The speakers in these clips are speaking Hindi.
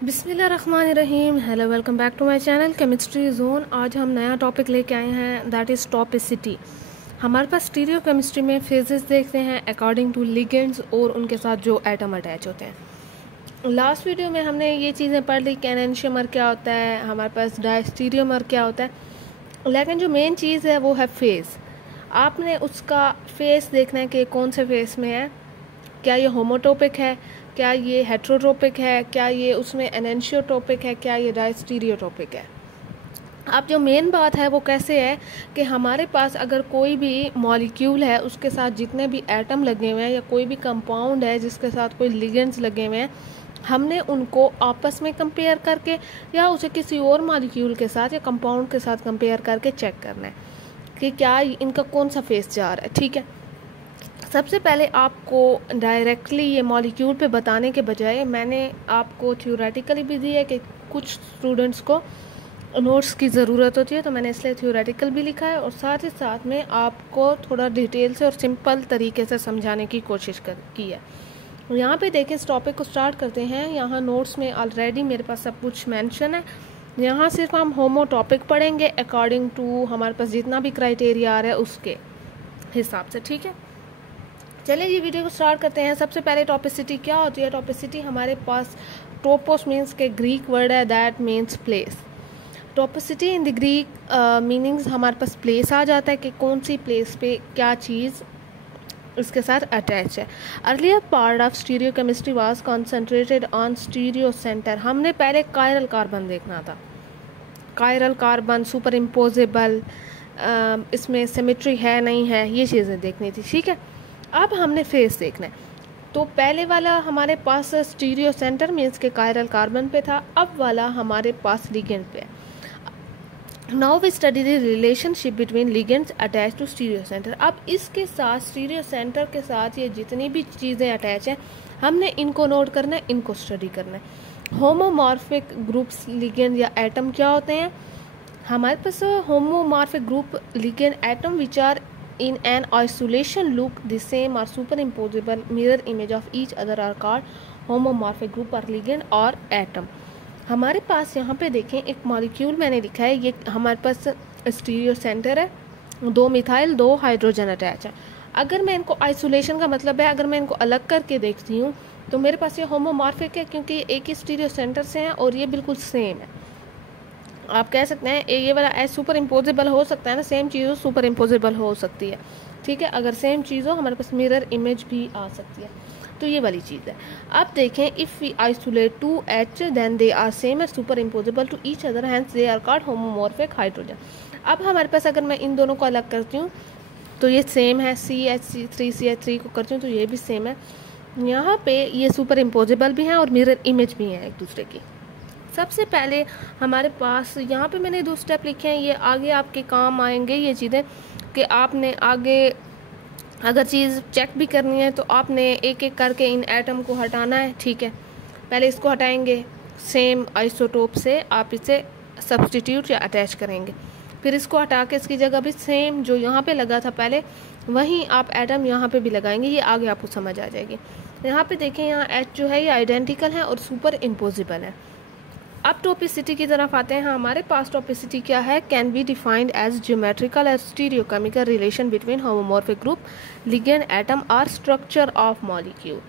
बिस्मिल्लाहिर्रहमानिर्रहीम। Hello, welcome back to my channel chemistry zone. आज हम नया टॉपिक लेके आए हैं, दैट इज़ टॉपिसिटी। हमारे पास स्टीरियो केमिस्ट्री में फेजेस देखते हैं अकॉर्डिंग टू लिगेंड्स और उनके साथ जो एटम अटैच होते हैं। लास्ट वीडियो में हमने ये चीज़ें पढ़ ली कि एनेंशियोमर क्या होता है, हमारे पास डायस्टीरियोमर क्या होता है, लेकिन जो मेन चीज़ है वो है फेज़। आपने उसका फेस देखना है कि कौन से फेस में है, क्या ये होमोटोपिक है, क्या ये हेट्रोटोपिक है, क्या ये उसमें एनेंशियोटोपिक है, क्या ये डायस्टीरियोटोपिक है। अब जो मेन बात है वो कैसे है कि हमारे पास अगर कोई भी मॉलिक्यूल है उसके साथ जितने भी एटम लगे हुए हैं या कोई भी कंपाउंड है जिसके साथ कोई लिगेंड्स लगे हुए हैं, हमने उनको आपस में कंपेयर करके या उसे किसी और मॉलिक्यूल के साथ या कंपाउंड के साथ कंपेयर करके चेक करना है कि क्या इनका कौन सा फेस जा रहा है। ठीक है, सबसे पहले आपको डायरेक्टली ये मॉलिक्यूल पे बताने के बजाय मैंने आपको थ्योरेटिकली भी दी है कि कुछ स्टूडेंट्स को नोट्स की ज़रूरत होती है, तो मैंने इसलिए थ्योरेटिकल भी लिखा है और साथ ही साथ में आपको थोड़ा डिटेल से और सिंपल तरीके से समझाने की कोशिश की है। यहाँ पे देखें, इस टॉपिक को स्टार्ट करते हैं। यहाँ नोट्स में ऑलरेडी मेरे पास सब कुछ मेंशन है। यहाँ सिर्फ हम होमोटॉपिक पढ़ेंगे अकॉर्डिंग टू हमारे पास जितना भी क्राइटेरिया आ रहा है उसके हिसाब से। ठीक है, चलिए ये वीडियो को स्टार्ट करते हैं। सबसे पहले टॉपिसिटी क्या होती है। टॉपिसिटी हमारे पास टोपोस मीन्स के ग्रीक वर्ड है, that means place. Topicity in the Greek meanings हमारे पास प्लेस आ जाता है कि कौन सी प्लेस पे क्या चीज़ इसके साथ अटैच है। Earlier part of stereo chemistry was concentrated on stereo centre. हमने पहले कायरल कार्बन देखना था, कायरल कार्बन सुपर इम्पोजेबल, इसमें सिमेट्री है नहीं है, ये चीज़ें देखनी थी। ठीक है, अब हमने फेस देखना है। तो पहले वाला हमारे पास स्टीरियो सेंटर मीन्स के कायरल कार्बन पे था, अब वाला हमारे पास लिगेंड पे है। Now we study the relationship between ligands attach to stereo centre. अब इसके साथ स्टीरियो सेंटर के साथ ये जितनी भी चीज़ें अटैच हैं हमने इनको नोट करना है, इनको स्टडी करना है। होमोमॉर्फिक ग्रुप्स लिगेंड या एटम क्या होते हैं। हमारे पास homomorphic group ligand atom which are in an isolation look the same or superimposable mirror image of each other are called homomorphic group or ligand or atom। हमारे पास यहाँ पे देखें एक मॉलिक्यूल मैंने लिखा है, ये हमारे पास स्टीरियो सेंटर है, 2 मिथाइल 2 हाइड्रोजन अटैच है। अगर मैं इनको आइसोलेशन का मतलब है अगर मैं इनको अलग करके देखती हूँ तो मेरे पास ये होमोमॉर्फिक है क्योंकि ये एक ही स्टीरियो सेंटर से हैं और ये बिल्कुल सेम है। आप कह सकते हैं ये वाला एस सुपर इम्पोजेबल हो सकता है ना, सेम चीज़ हो सुपर इम्पोजेबल हो सकती है। ठीक है, अगर सेम चीज़ हो हमारे पास मिरर इमेज भी आ सकती है, तो ये वाली चीज़ है। अब देखें, if we isolate 2H then they are same as superimposable to each other, hence they are called homomorphic hydrogen. अब हमारे पास अगर मैं इन दोनों को अलग करती हूँ तो ये सेम है, CH3 को करती हूँ तो ये भी सेम है। यहाँ पे ये सुपर इम्पोजेबल भी हैं और मिरर इमेज भी हैं एक दूसरे की। सबसे पहले हमारे पास यहाँ पे मैंने 2 स्टेप लिखे हैं, ये आगे आपके काम आएंगे ये चीज़ें कि आपने आगे अगर चीज़ चेक भी करनी है तो आपने एक एक करके इन एटम को हटाना है। ठीक है, पहले इसको हटाएंगे, सेम आइसोटोप से आप इसे सब्सटीट्यूट या अटैच करेंगे, फिर इसको हटा के इसकी जगह भी सेम जो यहाँ पे लगा था पहले वहीं आप एटम यहाँ पे भी लगाएंगे, ये आगे आपको समझ आ जाएगी। यहाँ पे देखें, यहाँ H जो है ये आइडेंटिकल है और सुपर इम्पोजिबल है। अब टॉपिसिटी की तरफ आते हैं। हमारे पास टॉपिसिटी क्या है, can be defined as geometrical as stereochemical relation between homomorphic group ligand atom और स्ट्रक्चर ऑफ मॉलिक्यूल।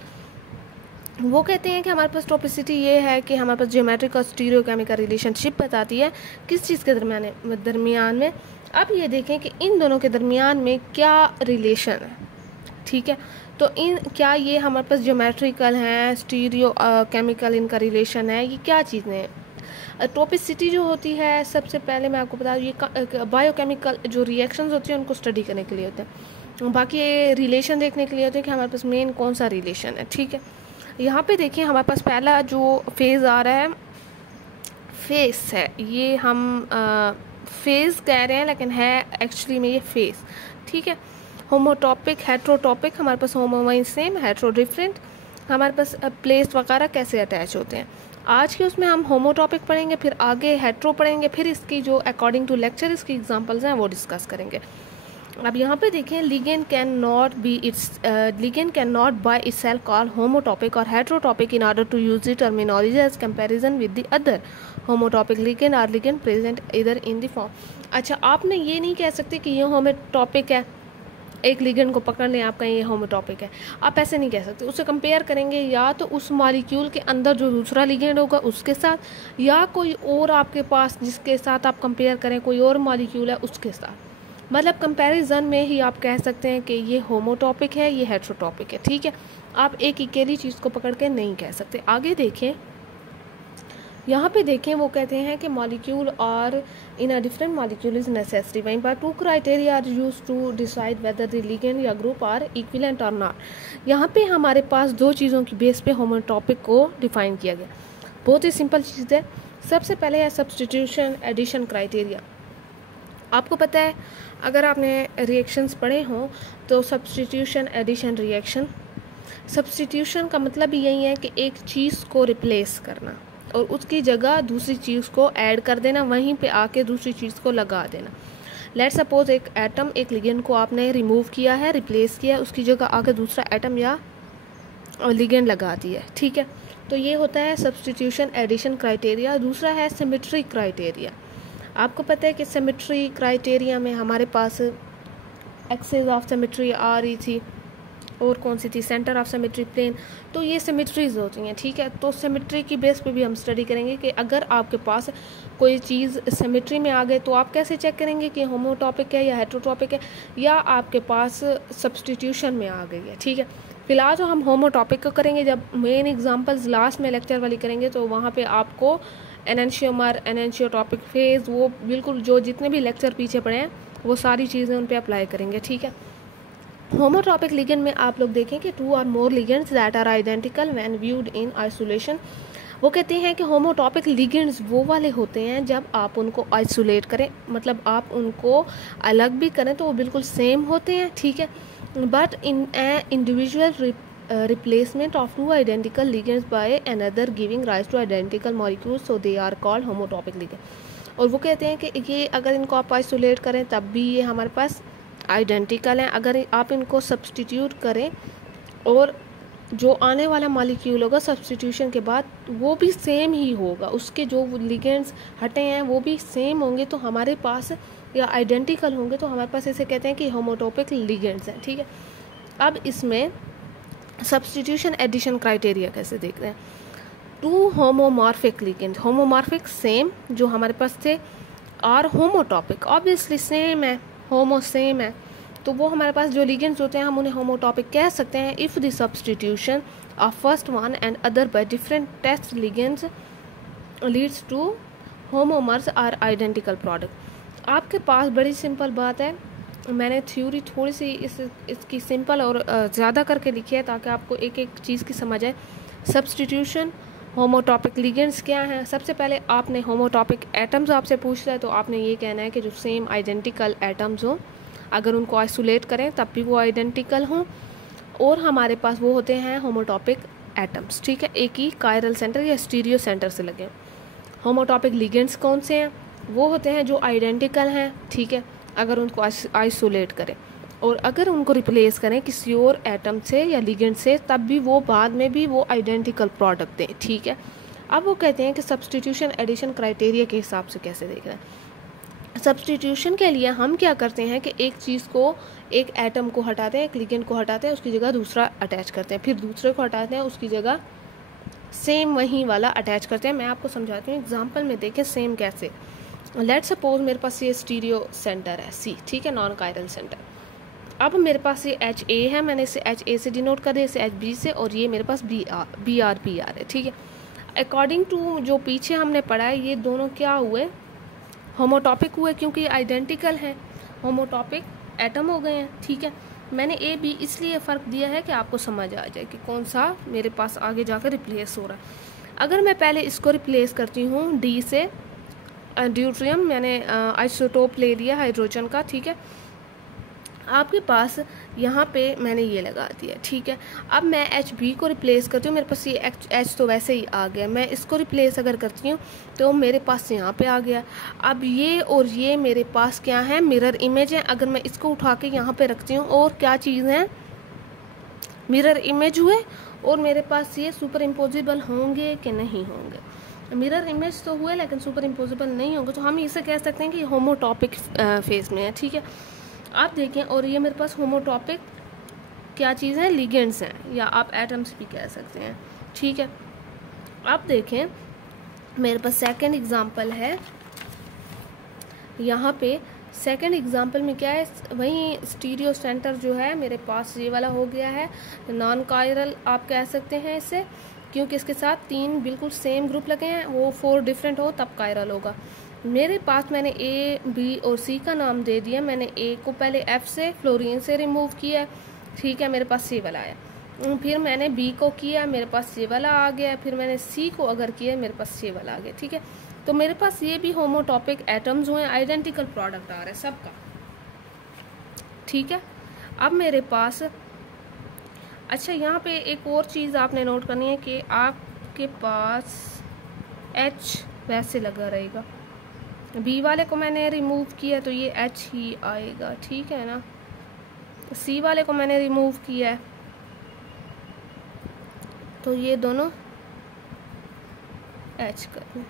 वो कहते हैं कि हमारे पास टॉपिसिटी ये है कि हमारे पास ज्योमेट्रिक और स्टीरियोकेमिकल रिलेशनशिप बताती है किस चीज़ के दरमियान में। अब ये देखें कि इन दोनों के दरमियान में क्या रिलेशन है। ठीक है, तो इन क्या ये हमारे पास ज्योमेट्रिकल हैं, स्टीरियो केमिकल इनका रिलेशन है, ये क्या चीज़ें हैं। टॉपिसिटी जो होती है, सबसे पहले मैं आपको बता दूँ, ये बायोकेमिकल जो रिएक्शंस होती हैं उनको स्टडी करने के लिए होते हैं, बाकी ये रिलेशन देखने के लिए होते हैं कि हमारे पास मेन कौन सा रिलेशन है। ठीक है, यहाँ पे देखिए हमारे पास पहला जो फेज़ आ रहा है फेस है, ये हम फेज़ कह रहे हैं लेकिन है एक्चुअली में ये फेस। ठीक है, होमोटॉपिक हेट्रोटॉपिक, हमारे पास होमो वहीं सेम, हेट्रो डिफरेंट। हमारे पास प्लेस वगैरह कैसे अटैच होते हैं आज के उसमें हम होमोटॉपिक पढ़ेंगे, फिर आगे हेट्रो पढ़ेंगे, फिर इसकी जो अकॉर्डिंग टू लेक्चर इसकी एग्जांपल्स हैं वो डिस्कस करेंगे। अब यहाँ पे देखें, ligand can not by itself call homotopic और heterotopic in order to use the terminology as comparison with the other homotopic ligand और लिगेंड प्रेजेंट इधर इन द फॉर्म। अच्छा, आपने ये नहीं कह सकते कि ये होमोटॉपिक है, एक लिगेंड को पकड़ लें आप कहें ये होमोटॉपिक है, आप ऐसे नहीं कह सकते। उसे कंपेयर करेंगे या तो उस मॉलिक्यूल के अंदर जो दूसरा लिगेंड होगा उसके साथ, या कोई और आपके पास जिसके साथ आप कंपेयर करें कोई और मॉलिक्यूल है उसके साथ। मतलब कंपैरिजन में ही आप कह सकते हैं कि ये होमोटॉपिक है, ये हेटेरोटॉपिक है, ठीक है। आप एक अकेली चीज़ को पकड़ के नहीं कह सकते। आगे देखें, यहाँ पे देखें वो कहते हैं कि मॉलिक्यूल और in a different molecule is necessary when by 2 criteria are used to decide whether the ligand या ग्रुप आर इक्विवेलेंट और नॉट। यहाँ पे हमारे पास 2 चीज़ों की बेस पे होमोटॉपिक को डिफाइन किया गया। बहुत ही सिंपल चीज़ है। सबसे पहले है सब्स्टिट्यूशन एडिशन क्राइटेरिया। आपको पता है अगर आपने रिएक्शंस पढ़े हों तो सब्स्टिट्यूशन एडिशन रिएक्शन, सब्स्टिट्यूशन का मतलब यही है कि एक चीज़ को रिप्लेस करना और उसकी जगह दूसरी चीज़ को ऐड कर देना, वहीं पे आके दूसरी चीज़ को लगा देना। लेट्स सपोज एक एटम, एक लिगेंड को आपने रिमूव किया है, रिप्लेस किया है, उसकी जगह आके दूसरा एटम या लिगेंड लगा दिया है, ठीक है। तो ये होता है सब्स्टिट्यूशन एडिशन क्राइटेरिया। दूसरा है सिमेट्री क्राइटेरिया। आपको पता है कि सिमेट्री क्राइटेरिया में हमारे पास एक्सेस ऑफ सिमेट्री आ रही थी और कौन सी थी, सेंटर ऑफ सिमेट्री प्लेन। तो ये सिमेट्रीज होती हैं, ठीक है। तो सिमेट्री की बेस पे भी हम स्टडी करेंगे कि अगर आपके पास कोई चीज़ सिमेट्री में आ गए तो आप कैसे चेक करेंगे कि होमोटॉपिक है या हेटेरोटॉपिक है, या आपके पास सब्स्टिट्यूशन में आ गई है, ठीक है। फिलहाल तो हम होमोटॉपिक को करेंगे, जब मेन एग्जांपल्स लास्ट में लेक्चर वाली करेंगे तो वहाँ पे आपको एनेंशियोमर, एनेंशियोटॉपिक फेज, वो बिल्कुल जो जितने भी लेक्चर पीछे पड़े हैं वो सारी चीज़ें उन पे अप्लाई करेंगे, ठीक है। होमोटॉपिक लिगेंड में आप लोग देखें कि 2 और more ligands that are identical when viewed in isolation. वो कहते हैं कि होमोटॉपिक लिगेंड्स वो वाले होते हैं जब आप उनको आइसोलेट करें, मतलब आप उनको अलग भी करें तो वो बिल्कुल सेम होते हैं, ठीक है। But in individual replacement of 2 identical ligands by another giving rise to identical molecules, so they are called homotopic ligand। और वो कहते हैं कि ये अगर इनको आप आइसोलेट करें तब भी ये हमारे पास आइडेंटिकल हैं, अगर आप इनको सब्स्टिट्यूट करें और जो आने वाला मॉलिक्यूल होगा सब्स्टिट्यूशन के बाद वो भी सेम ही होगा, उसके जो लिगेंड्स हटे हैं वो भी सेम होंगे तो हमारे पास, या आइडेंटिकल होंगे तो हमारे पास इसे कहते हैं कि होमोटॉपिक लिगेंड्स हैं, ठीक है। अब इसमें सब्स्टिट्यूशन एडिशन क्राइटेरिया कैसे देख रहे हैं। 2 होमोमॉर्फिक लिगेंड, होमोमॉर्फिक सेम जो हमारे पास थे, और होमोटॉपिक ऑब्वियसली सेम है, होमो सेम है, तो वो हमारे पास जो लिगेंड्स होते हैं हम उन्हें होमोटॉपिक कह सकते हैं if the substitution of first one and other by different test ligands leads to homomers are identical product. आपके पास बड़ी सिंपल बात है, मैंने थ्योरी थोड़ी सी इसकी सिंपल और ज़्यादा करके लिखी है ताकि आपको एक एक चीज़ की समझ आए। सब्स्टिट्यूशन, होमोटॉपिक लिगेंड्स क्या हैं। सबसे पहले आपने होमोटॉपिक एटम्स आपसे पूछ रहा है तो आपने ये कहना है कि जो सेम आइडेंटिकल एटम्स हों, अगर उनको आइसोलेट करें तब भी वो आइडेंटिकल हों, और हमारे पास वो होते हैं होमोटॉपिक एटम्स, ठीक है, एक ही कायरल सेंटर या स्टीरियो सेंटर से लगे। होमोटॉपिक लिगेंड्स कौन से हैं, वो होते हैं जो आइडेंटिकल हैं, ठीक है, अगर उनको आइसोलेट करें, और अगर उनको रिप्लेस करें किसी और एटम से या लिगेंड से तब भी वो बाद में भी वो आइडेंटिकल प्रोडक्ट दें, ठीक है। अब वो कहते हैं कि सब्स्टिट्यूशन एडिशन क्राइटेरिया के हिसाब से कैसे देख रहे हैं। सब्स्टिट्यूशन के लिए हम क्या करते हैं कि एक चीज़ को, एक एटम को हटाते हैं, एक लिगेंड को हटाते हैं, उसकी जगह दूसरा अटैच करते हैं, फिर दूसरे को हटाते हैं, उसकी जगह सेम वही वाला अटैच करते हैं। मैं आपको समझाती हूँ एग्जाम्पल में, देखें सेम कैसे। लेट्स सपोज मेरे पास ये स्टीरियो सेंटर है C, ठीक है, नॉन कायरल सेंटर। अब मेरे पास ये HA है, मैंने इसे HA से डिनोट कर दिया, इसे HB से, और ये मेरे पास BR है, ठीक है। अकॉर्डिंग टू जो पीछे हमने पढ़ा है ये दोनों क्या हुए, होमोटॉपिक हुए, क्योंकि आइडेंटिकल हैं, होमोटॉपिक एटम हो गए हैं, ठीक है। मैंने A-B इसलिए फ़र्क दिया है कि आपको समझ आ जाए कि कौन सा मेरे पास आगे जाकर रिप्लेस हो रहा है। अगर मैं पहले इसको रिप्लेस करती हूँ D से, ड्यूट्रियम, मैंने आइसोटोप ले लिया हाइड्रोजन का, ठीक है। आपके पास यहाँ पे मैंने ये लगा दिया, ठीक है। अब मैं एच बी को रिप्लेस करती हूँ, मेरे पास ये एच तो वैसे ही आ गया, मैं इसको रिप्लेस अगर करती हूँ तो मेरे पास यहाँ पे आ गया। अब ये और ये मेरे पास क्या है, मिरर इमेज है। अगर मैं इसको उठा के यहाँ पे रखती हूँ और क्या चीज़ है, मिरर इमेज हुए, और मेरे पास ये सुपर इम्पोजिबल होंगे कि नहीं होंगे। मिरर इमेज तो हुए लेकिन सुपर इम्पोजिबल नहीं होंगे, तो हम इसे कह सकते हैं कि होमोटॉपिक फेज में है, ठीक है। आप देखें, और ये मेरे पास होमोटॉपिक क्या चीज़ है, लिगेंड्स हैं, या आप एटम्स भी कह सकते हैं, ठीक है। आप देखें मेरे पास सेकंड एग्जांपल है, यहाँ पे सेकंड एग्जांपल में क्या है, वही स्टीरियो सेंटर जो है मेरे पास ये वाला हो गया है, नॉन कायरल आप कह सकते हैं इसे, क्योंकि इसके साथ 3 बिल्कुल सेम ग्रुप लगे हैं, वो 4 डिफरेंट हो तब कायरल होगा। मेरे पास मैंने ए, बी और सी का नाम दे दिया। मैंने ए को पहले एफ से, फ्लोरीन से रिमूव किया, ठीक है, मेरे पास सी वाला आया। फिर मैंने बी को किया, मेरे पास सी वाला आ गया। फिर मैंने सी को अगर किया, मेरे पास सी वाला आ गया, ठीक है। तो मेरे पास ये भी होमोटॉपिक एटम्स हुए, आइडेंटिकल प्रोडक्ट आ रहा है सबका, ठीक है। अब मेरे पास अच्छा, यहाँ पे एक और चीज़ आपने नोट करनी है कि आपके पास एच वैसे लगा रहेगा। बी वाले को मैंने रिमूव किया तो ये एच ही आएगा, ठीक है ना। सी वाले को मैंने रिमूव किया है तो ये दोनों एच कर।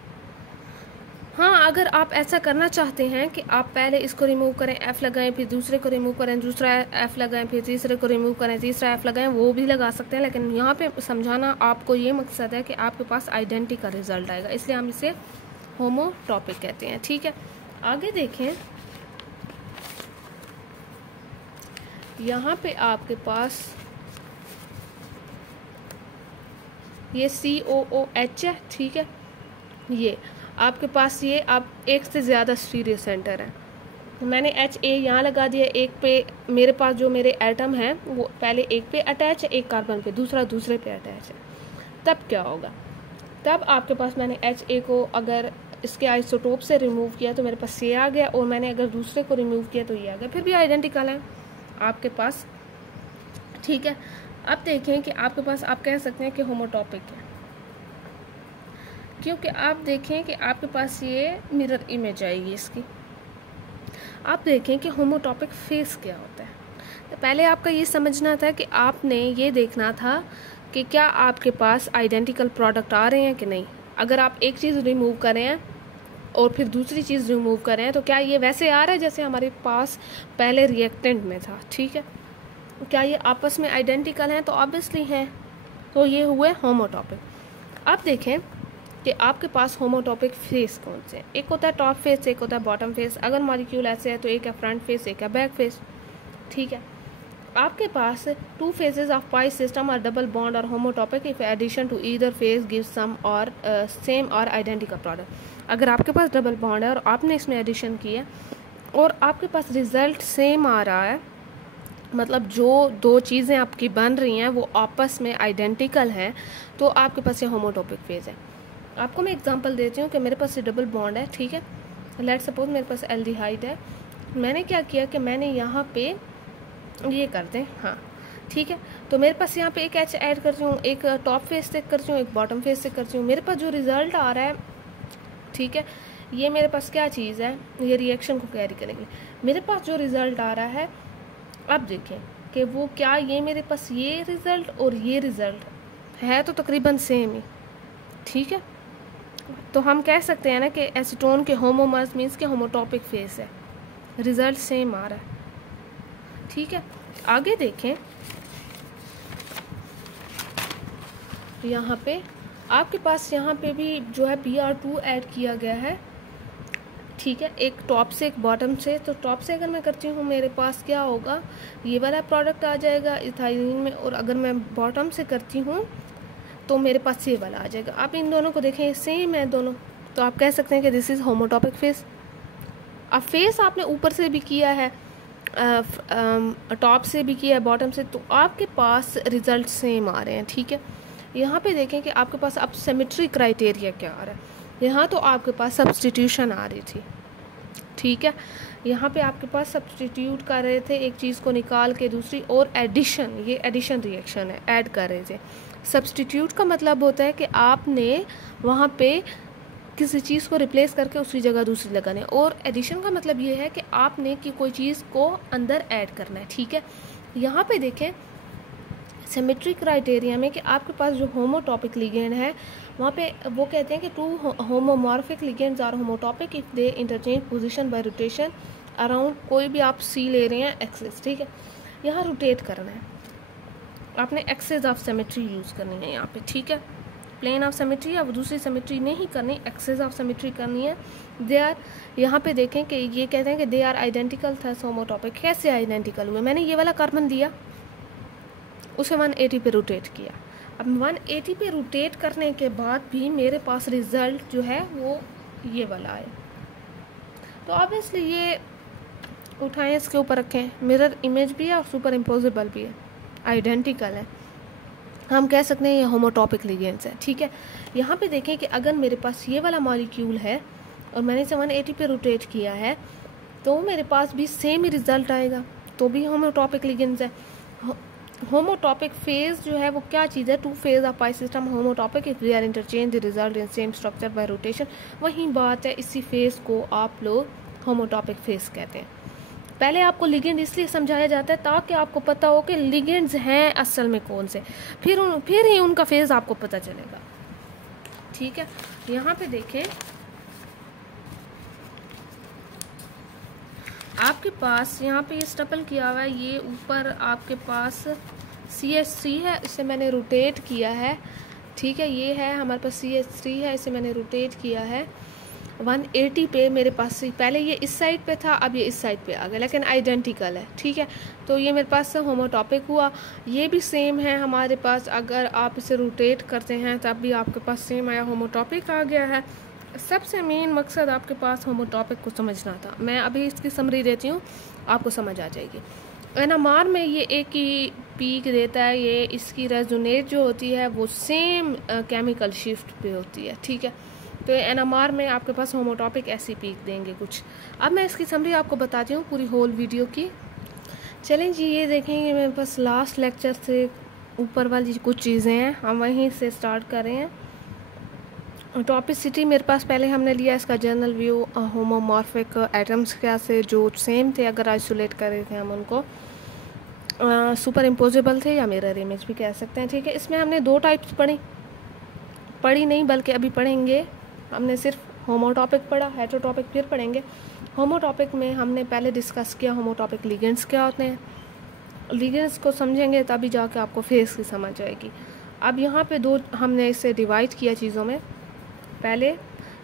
हाँ, अगर आप ऐसा करना चाहते हैं कि आप पहले इसको रिमूव करें, एफ लगाएं, फिर दूसरे को रिमूव करें, दूसरा एफ लगाएं, फिर तीसरे को रिमूव करें, तीसरा एफ लगाएं, वो भी लगा सकते हैं। लेकिन यहाँ पे समझाना आपको ये मकसद है कि आपके पास आइडेंटिकल रिजल्ट आएगा, इसलिए हम इसे होमोटॉपिक कहते हैं, ठीक है। आगे देखें, यहाँ पे आपके पास ये COOH है, ठीक है। ये आपके पास ये आप एक से ज़्यादा स्टीरियो सेंटर है। मैंने HA यहाँ लगा दिया, एक पे मेरे पास जो मेरे एटम है वो पहले एक पे अटैच है, एक कार्बन पे, दूसरा दूसरे पे अटैच है। तब क्या होगा, तब आपके पास मैंने HA को अगर इसके आइसोटोप से रिमूव किया तो मेरे पास ये आ गया, और मैंने अगर दूसरे को रिमूव किया तो ये आ गया, फिर भी आइडेंटिकल है आपके पास, ठीक है। अब देखें कि आपके पास आप कह सकते हैं कि होमोटॉपिक है, क्योंकि आप देखें कि आपके पास ये मिरर इमेज आएगी इसकी। आप देखें कि होमोटॉपिक फेस क्या होता है। तो पहले आपका ये समझना था कि आपने ये देखना था कि क्या आपके पास आइडेंटिकल प्रोडक्ट आ रहे हैं कि नहीं। अगर आप एक चीज़ रिमूव करें हैं और फिर दूसरी चीज़ रिमूव करें हैं तो क्या ये वैसे आ रहा है जैसे हमारे पास पहले रिएक्टेंट में था, ठीक है। क्या ये आपस में आइडेंटिकल हैं, तो ऑब्वियसली हैं, तो ये हुए होमोटॉपिक। अब देखें कि आपके पास होमोटॉपिक फेस कौन से हैं। एक होता है टॉप फेस, एक होता है बॉटम फेस। अगर मॉलिक्यूल ऐसे है तो एक है फ्रंट फेस, एक है बैक फेस, ठीक है। आपके पास 2 phases of pi system are double bond or homotopic if addition to either phase gives some or same or identical product। अगर आपके पास डबल बॉन्ड है और आपने इसमें एडिशन किया और आपके पास रिजल्ट सेम आ रहा है, मतलब जो 2 चीज़ें आपकी बन रही हैं वो आपस में आइडेंटिकल हैं, तो आपके पास ये होमोटॉपिक फेज है। आपको मैं एग्जांपल देती हूँ कि मेरे पास ये डबल बॉन्ड है, ठीक है। लेट्स सपोज मेरे पास एल्डिहाइड है। मैंने क्या किया कि मैंने यहाँ पे ये कर दें, हाँ ठीक है। तो मेरे पास यहाँ पे एक एच ऐड करती हूँ, एक टॉप फेस से करती हूँ, एक बॉटम फेस से करती हूँ। मेरे पास जो रिजल्ट आ रहा है, ठीक है, ये मेरे पास क्या चीज़ है, ये रिएक्शन को कैरी करेंगे। मेरे पास जो रिजल्ट आ रहा है, अब देखें कि वो क्या, ये मेरे पास ये रिजल्ट और ये रिजल्ट है तो तकरीबन सेम ही, ठीक है। तो हम कह सकते हैं ना कि एसीटोन के होमोमर्स मीन्स के होमोटॉपिक फेस है, रिजल्ट सेम आ रहा है, ठीक है। आगे देखें, यहाँ पे आपके पास यहाँ पे भी जो है Br2 ऐड किया गया है, ठीक है, एक टॉप से एक बॉटम से। तो टॉप से अगर मैं करती हूँ मेरे पास क्या होगा, ये वाला प्रोडक्ट आ जाएगा इथाइलिन में, और अगर मैं बॉटम से करती हूँ तो मेरे पास ये वाला आ जाएगा। आप इन दोनों को देखें, सेम है दोनों, तो आप कह सकते हैं कि दिस इज़ होमोटॉपिक फेस। अब फेस आपने ऊपर से भी किया है, टॉप से भी किया है, बॉटम से, तो आपके पास रिजल्ट सेम आ रहे हैं, ठीक है। यहाँ पे देखें कि आपके पास अब सिमेट्री क्राइटेरिया क्या आ रहा है। यहाँ तो आपके पास सब्स्टिट्यूशन आ रही थी, ठीक है। यहाँ पे आपके पास सब्स्टिट्यूट कर रहे थे एक चीज़ को निकाल के दूसरी, और एडिशन, ये एडिशन रिएक्शन है, ऐड कर रहे थे। सब्स्टिट्यूट का मतलब होता है कि आपने वहाँ पे किसी चीज़ को रिप्लेस करके उसकी जगह दूसरी लगाने, और एडिशन का मतलब ये है कि आपने कि कोई चीज़ को अंदर ऐड करना है। ठीक है। यहाँ पे देखें सिमेट्री क्राइटेरिया में कि आपके पास जो होमोटॉपिक लिगेंड है वहाँ पे वो कहते हैं कि two homomorphic ligands are homotopic if they interchange position by rotation around, कोई भी आप सी ले रहे हैं एक्सिस। ठीक है। यहाँ रोटेट करना है, आपने एक्सिस ऑफ सिमेट्री यूज़ करनी है यहाँ पे। ठीक है। प्लेन ऑफ सिमेट्री या दूसरी सिमेट्री नहीं करनी, एक्सिस ऑफ सिमेट्री करनी है। दे आर, यहाँ पे देखें कि ये कहते हैं कि दे आर आइडेंटिकल थस होमोटॉपिक। कैसे आइडेंटिकल हुए? मैंने ये वाला कार्बन दिया, उसे 180 पे रोटेट किया। अब 180 पे रोटेट करने के बाद भी मेरे पास रिजल्ट जो है वो ये वाला आया, तो ऑब्वियसली ये उठाएं, इसके ऊपर रखें, मिरर इमेज भी है और सुपर इम्पोजिबल भी है, आइडेंटिकल है, हम कह सकते हैं ये होमोटॉपिक लिगेंड्स है। ठीक है। यहाँ पे देखें कि अगर मेरे पास ये वाला मॉलिक्यूल है और मैंने इसे 180 पे रोटेट किया है तो मेरे पास भी सेम ही रिजल्ट आएगा, तो भी होमोटॉपिक लिगेंड्स है। होमोटॉपिक फेज जो है वो क्या चीज़ है? Two phase of pi system homotopic if they are interchange the result in same structure by rotation. वही बात है, इसी फेज को आप लोग होमोटॉपिक फेज कहते हैं। पहले आपको लिगेंड इसलिए समझाया जाता है ताकि आपको पता हो कि लिगेंड्स हैं असल में कौन से, फिर ही उनका फेज आपको पता चलेगा। ठीक है। यहाँ पे देखें आपके पास यहाँ पे ये स्टपल किया हुआ है, ये ऊपर आपके पास CH3 है, इसे मैंने रोटेट किया है। ठीक है। ये है हमारे पास CH3 है, इसे मैंने रोटेट किया है 180 पे। मेरे पास पहले ये इस साइड पे था, अब ये इस साइड पे आ गया, लेकिन आइडेंटिकल है। ठीक है। तो ये मेरे पास होमोटॉपिक हुआ। ये भी सेम है हमारे पास, अगर आप इसे रोटेट करते हैं तब भी आपके पास सेम आया, होमोटॉपिक आ गया है। सबसे मेन मकसद आपके पास होमोटॉपिक को समझना था। मैं अभी इसकी समरी देती हूँ, आपको समझ आ जाएगी। NMR में ये एक ही पीक देता है, ये इसकी रेजोनेट जो होती है वो सेम केमिकल शिफ्ट पे होती है। ठीक है। तो NMR में आपके पास होमोटॉपिक ऐसी पीक देंगे कुछ। अब मैं इसकी समरी आपको बताती हूँ पूरी होल वीडियो की। चलें जी, ये देखेंगे मेरे पास लास्ट लेक्चर से ऊपर वाली कुछ चीज़ें हैं, हम वहीं से स्टार्ट कर रहे हैं। टॉपिसिटी मेरे पास पहले हमने लिया इसका जनरल व्यू, होमोमॉर्फिक एटम्स क्या से जो सेम थे अगर आइसोलेट कर रहे थे हम उनको, सुपर इम्पोजिबल थे या मिरर इमेज भी कह सकते हैं। ठीक है। इसमें हमने 2 टाइप्स पढ़ी नहीं बल्कि अभी पढ़ेंगे। हमने सिर्फ होमोटॉपिक पढ़ा, हेटेरोटॉपिक फिर पढ़ेंगे। होमोटॉपिक में हमने पहले डिस्कस किया होमोटॉपिक लिगेंड्स क्या होते हैं। लिगेंड्स को समझेंगे तभी जाके आपको फेस की समझ आएगी। अब यहाँ पे 2 हमने इसे डिवाइड किया चीज़ों में। पहले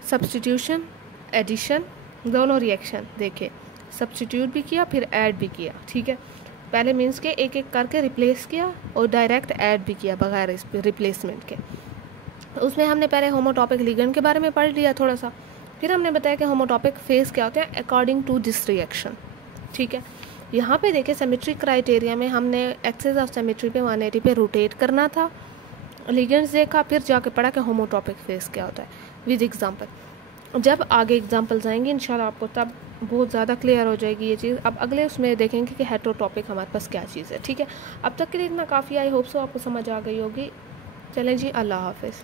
सब्स्टिट्यूशन, एडिशन, दोनों रिएक्शन देखे, सब्स्टिट्यूट भी किया फिर ऐड भी किया। ठीक है। पहले मीन्स के एक एक करके रिप्लेस किया और डायरेक्ट ऐड भी किया बगैर इस रिप्लेसमेंट के। उसमें हमने पहले होमोटॉपिक लिगेंड के बारे में पढ़ लिया थोड़ा सा, फिर हमने बताया कि होमोटॉपिक फेज क्या होते हैं अकॉर्डिंग टू दिस रिएक्शन। ठीक है। यहाँ पे देखें सिमेट्री क्राइटेरिया में हमने एक्सिस ऑफ सिमेट्री पे 180 पे रोटेट करना था, लिगेंड्स देखा, फिर जाके पढ़ा कि होमोटॉपिक फेज क्या होता है विद एग्जांपल। जब आगे एग्जांपल्स आएंगे इंशाल्लाह आपको तब बहुत ज़्यादा क्लियर हो जाएगी ये चीज़। अब अगले उसमें देखेंगे कि हेटेरोटॉपिक हमारे पास क्या चीज़ है। ठीक है। अब तक के लिए इतना काफ़ी, आई होप सो आपको समझ आ गई होगी। चलें जी, अल्लाह हाफिज़।